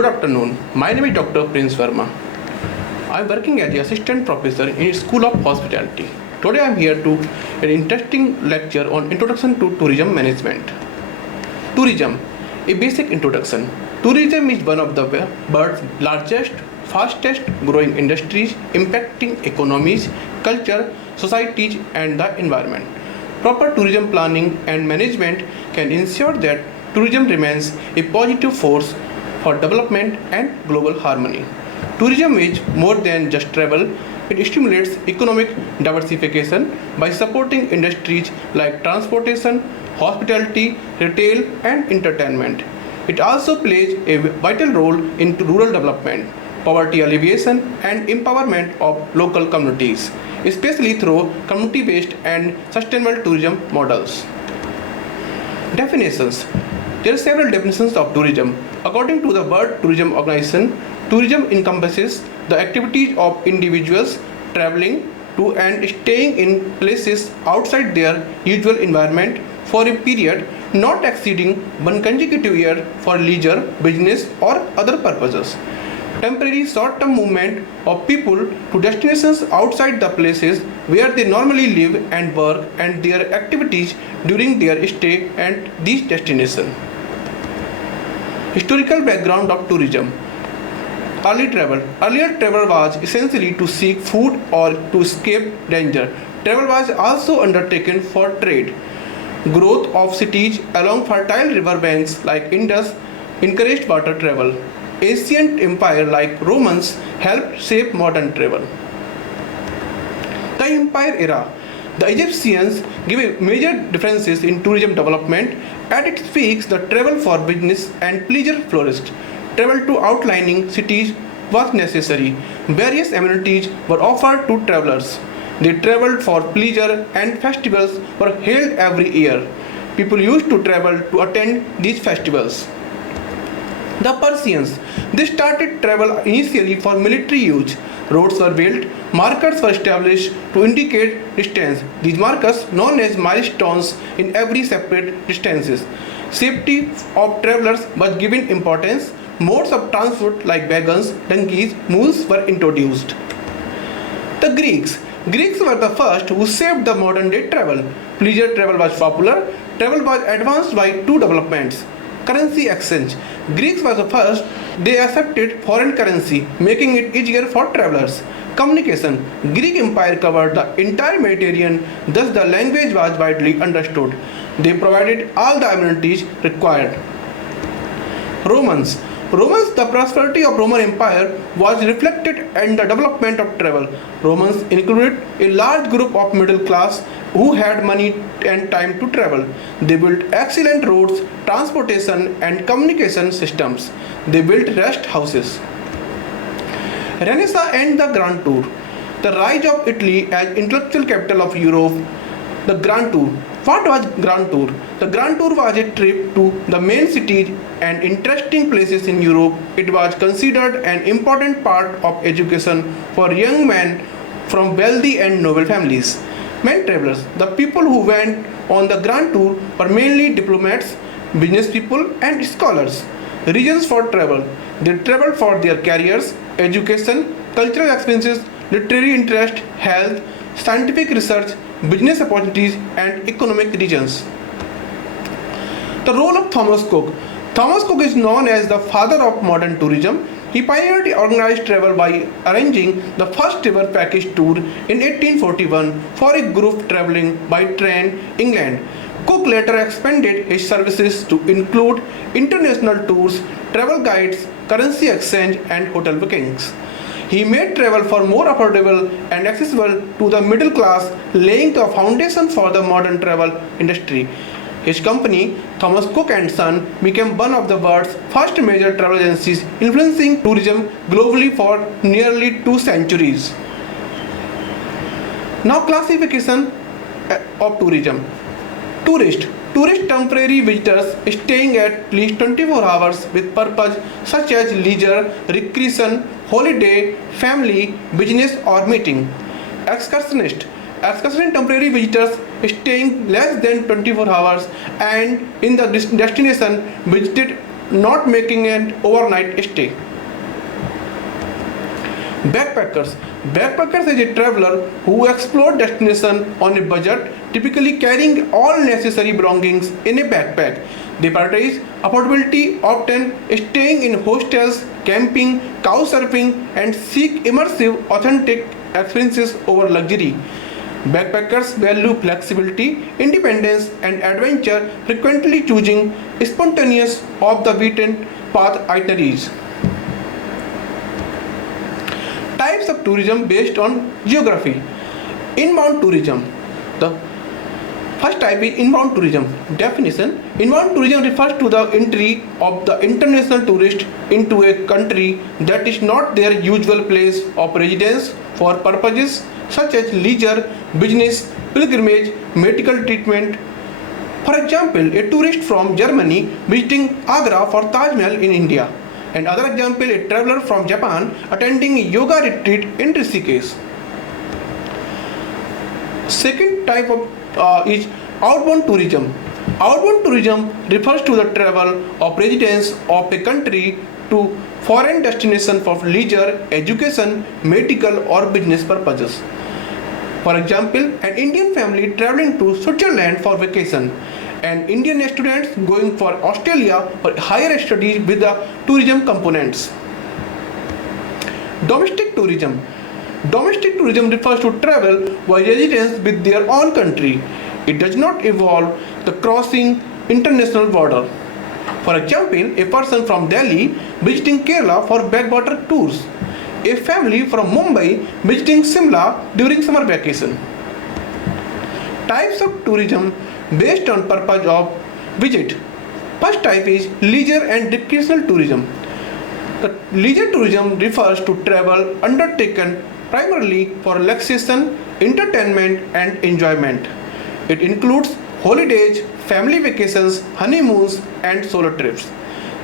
Good afternoon. My name is Dr. Prince Verma. I am working as the assistant professor in School of Hospitality. Today I am here to an interesting lecture on Introduction to Tourism Management. Tourism, a basic introduction. Tourism is one of the world's largest, fastest growing industries impacting economies, culture, societies and the environment. Proper tourism planning and management can ensure that tourism remains a positive force for development and global harmony. Tourism is more than just travel, it stimulates economic diversification by supporting industries like transportation, hospitality, retail, and entertainment. It also plays a vital role in rural development, poverty alleviation, and empowerment of local communities, especially through community-based and sustainable tourism models. Definitions. There are several definitions of tourism. According to the World Tourism Organization, tourism encompasses the activities of individuals traveling to and staying in places outside their usual environment for a period not exceeding one consecutive year for leisure, business, or other purposes. Temporary short-term movement of people to destinations outside the places where they normally live and work and their activities during their stay at these destinations. Historical background of tourism. Early travel. Earlier travel was essentially to seek food or to escape danger. Travel was also undertaken for trade. Growth of cities along fertile river banks like Indus encouraged water travel. Ancient empire like Romans helped shape modern travel. The Empire era. The Egyptians give major differences in tourism development. At its peak, the travel for business and pleasure flourished. Travel to outlying cities was necessary. Various amenities were offered to travelers. They traveled for pleasure and festivals were held every year. People used to travel to attend these festivals. The Persians. They started travel initially for military use. Roads were built, markers were established to indicate distance. These markers, known as milestones in every separate distances. Safety of travelers was given importance. Modes of transport like wagons, donkeys, mules were introduced. The Greeks. Greeks were the first who shaped the modern day travel. Pleasure travel was popular. Travel was advanced by two developments. Currency exchange. Greeks was the first. They accepted foreign currency, making it easier for travelers. Communication. Greek Empire covered the entire Mediterranean, thus the language was widely understood. They provided all the amenities required. Romans. The prosperity of Roman Empire was reflected in the development of travel. Romans included a large group of middle class who had money and time to travel. They built excellent roads, transportation and communication systems. They built rest houses. Renaissance and the Grand Tour. The rise of Italy as intellectual capital of Europe. The Grand Tour. What was Grand Tour? The Grand Tour was a trip to the main cities and interesting places in Europe. It was considered an important part of education for young men from wealthy and noble families. Men travelers. The people who went on the Grand Tour were mainly diplomats, business people and scholars. Reasons for travel. They traveled for their careers, education, cultural experiences, literary interest, health, scientific research, business opportunities and economic reasons. The role of Thomas Cook. Thomas Cook is known as the father of modern tourism. He pioneered organized travel by arranging the first ever package tour in 1841 for a group traveling by train England. Cook later expanded his services to include international tours, travel guides, currency exchange and hotel bookings. He made travel for more affordable and accessible to the middle class, laying the foundation for the modern travel industry. His company, Thomas Cook and Son, became one of the world's first major travel agencies, influencing tourism globally for nearly 2 centuries. Now, classification of tourism. Tourist temporary visitors staying at least 24 hours with purpose such as leisure, recreation, holiday, family, business or meeting. Excursionist temporary visitors staying less than 24 hours and in the destination visited not making an overnight stay. Backpackers. Backpackers is a traveler who explores destination on a budget, typically carrying all necessary belongings in a backpack. They prioritize affordability, often staying in hostels, camping, couch surfing, and seek immersive, authentic experiences over luxury. Backpackers value flexibility, independence, and adventure, frequently choosing spontaneous, off the beaten path itineraries. Types of tourism based on geography. Inbound tourism. The first type is inbound tourism. Definition: inbound tourism refers to the entry of the international tourist into a country that is not their usual place of residence for purposes such as leisure, business, pilgrimage, medical treatment. For example, a tourist from Germany visiting Agra for Taj Mahal in India. And other example, a traveler from Japan attending a yoga retreat in Rishikesh. Second type of is outbound tourism. Outbound tourism refers to the travel of residents of a country to foreign destination for leisure, education, medical or business purposes. For example, an Indian family traveling to Switzerland for vacation, and Indian students going for Australia for higher studies with the tourism components. Domestic tourism. Domestic tourism refers to travel by residents with their own country. It does not involve the crossing international border. For example, a person from Delhi visiting Kerala for backwater tours. A family from Mumbai visiting Simla during summer vacation. Types of tourism based on purpose of visit. First type is leisure and recreational tourism. The leisure tourism refers to travel undertaken primarily for relaxation, entertainment and enjoyment. It includes holidays, family vacations, honeymoons and solo trips.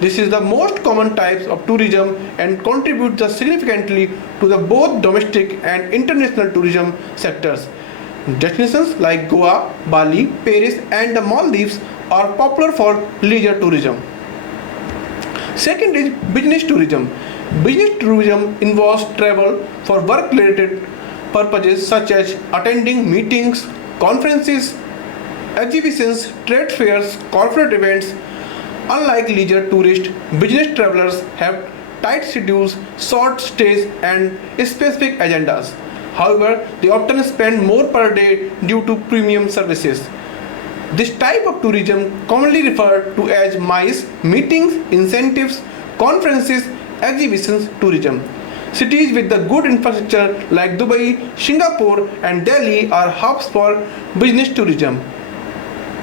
This is the most common types of tourism and contributes significantly to the both domestic and international tourism sectors. Destinations like Goa, Bali, Paris and the Maldives are popular for leisure tourism. Second is business tourism. Business tourism involves travel for work-related purposes such as attending meetings, conferences, exhibitions, trade fairs, corporate events. Unlike leisure tourists, business travelers have tight schedules, short stays and specific agendas. However, they often spend more per day due to premium services. This type of tourism commonly referred to as MICE, meetings, incentives, conferences, exhibitions tourism. Cities with the good infrastructure like Dubai, Singapore and Delhi are hubs for business tourism.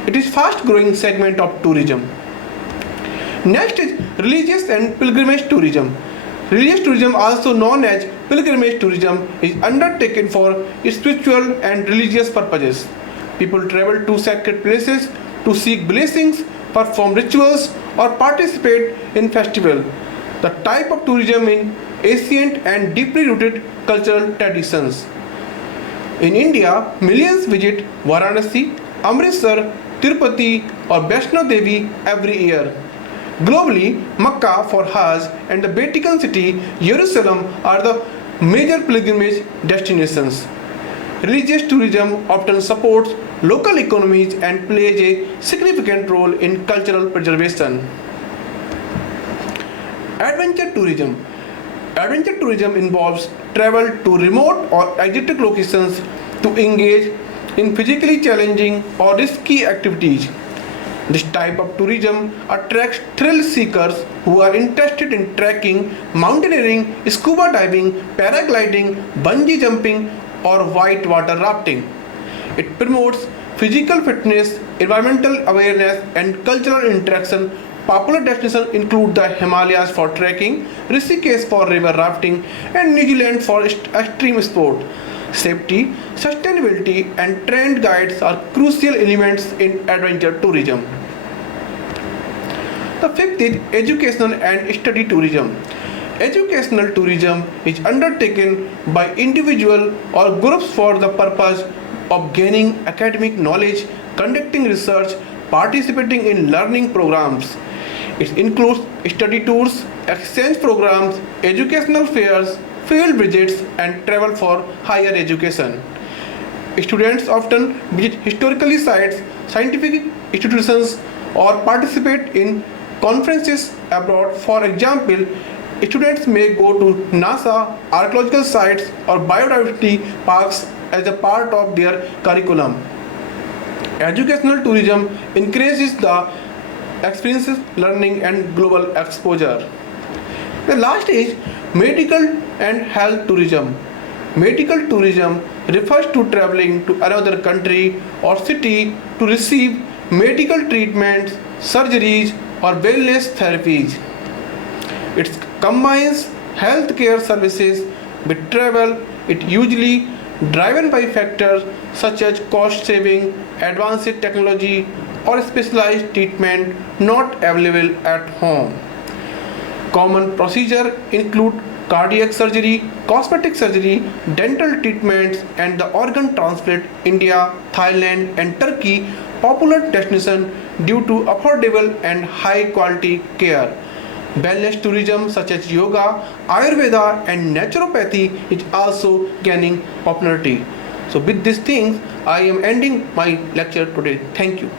It is fast growing segment of tourism. Next is religious and pilgrimage tourism. Religious tourism, also known as pilgrimage tourism, is undertaken for spiritual and religious purposes. People travel to sacred places to seek blessings, perform rituals, or participate in festivals. The type of tourism in ancient and deeply rooted cultural traditions. In India, millions visit Varanasi, Amritsar, Tirupati, or Vaishno Devi every year. Globally, Makkah for Hajj and the Vatican City, Jerusalem, are the major pilgrimage destinations. Religious tourism often supports local economies and plays a significant role in cultural preservation. Adventure tourism. Adventure tourism involves travel to remote or exotic locations to engage in physically challenging or risky activities. This type of tourism attracts thrill seekers who are interested in trekking, mountaineering, scuba diving, paragliding, bungee jumping, or whitewater rafting. It promotes physical fitness, environmental awareness, and cultural interaction. Popular destinations include the Himalayas for trekking, Rishikesh for river rafting, and New Zealand for extreme sport. Safety, sustainability, and trained guides are crucial elements in adventure tourism. The fifth is educational and study tourism. Educational tourism is undertaken by individuals or groups for the purpose of gaining academic knowledge, conducting research, participating in learning programs. It includes study tours, exchange programs, educational fairs, field visits, and travel for higher education. Students often visit historical sites, scientific institutions, or participate in conferences abroad. For example, students may go to NASA, archaeological sites, or biodiversity parks as a part of their curriculum. Educational tourism increases the experiences, learning, and global exposure. The last is medical and health tourism. Medical tourism refers to traveling to another country or city to receive medical treatments, surgeries, or wellness therapies. It combines healthcare services with travel. It usually driven by factors such as cost saving, advanced technology, or specialized treatment not available at home. Common procedures include cardiac surgery, cosmetic surgery, dental treatments, and the organ transplant. India, Thailand, and Turkey popular destination due to affordable and high quality care. Wellness tourism such as yoga, Ayurveda, and naturopathy is also gaining popularity. So with these things, I am ending my lecture today. Thank you.